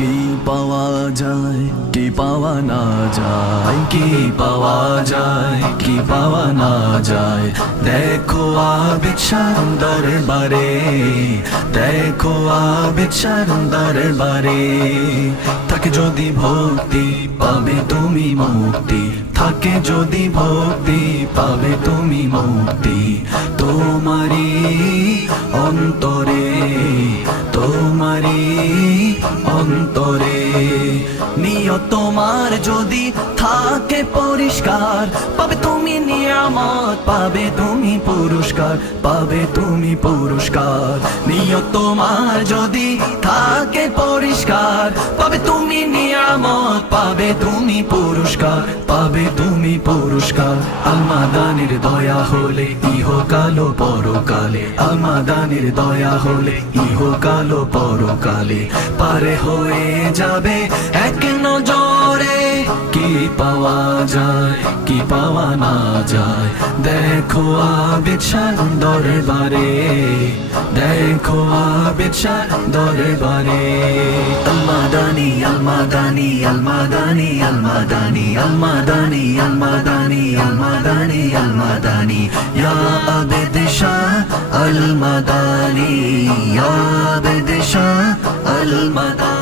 কি পাওয়া যায় কি পাওয়া না যায়, কি পাওয়া যায় কি পাওয়া না যায়। দেখো আবিচার দরবারে, দেখো আবিচার দরবারে। থাকে যদি ভক্তি পাবে তুমি মুক্তি, থাকে যদি ভক্তি পাবে তুমি মুক্তি। তোমারি অন্তরে, তোমারি অন্তরে নিয়ত তোমার যদি থাকে পরিষ্কার, পাবে তুমি নিয়ামত, পাবে তুমি পুরস্কার, পাবে তুমি পুরস্কার। নিয়ত তোমার যদি থাকে পরিষ্কার, পাবে তুমি নিয়ামত, পাবে তুমি পুরস্কার, পাবে তুমি পুরস্কার। আলমাদানির দয়া হলে ইহকাল ও পরকালে, আলমাদানির দয়া হলে ইহকাল ও পরকালে পারে হয়ে যাবে এক নজরে। কি পাওয়া যায় কি পাওয়া না যায়, দেখো আবিচার দরবারে, দেখো আবিচার দরবারে। আলমাদানি আলমাদানি আলমাদানি আলমাদানি আলমাদানি আলমাদানি আলমাদানি আলমাদানি ইয়া আবেদ শাহ আলমাদানি, ইয়া আবেদ শাহ আলমাদানি।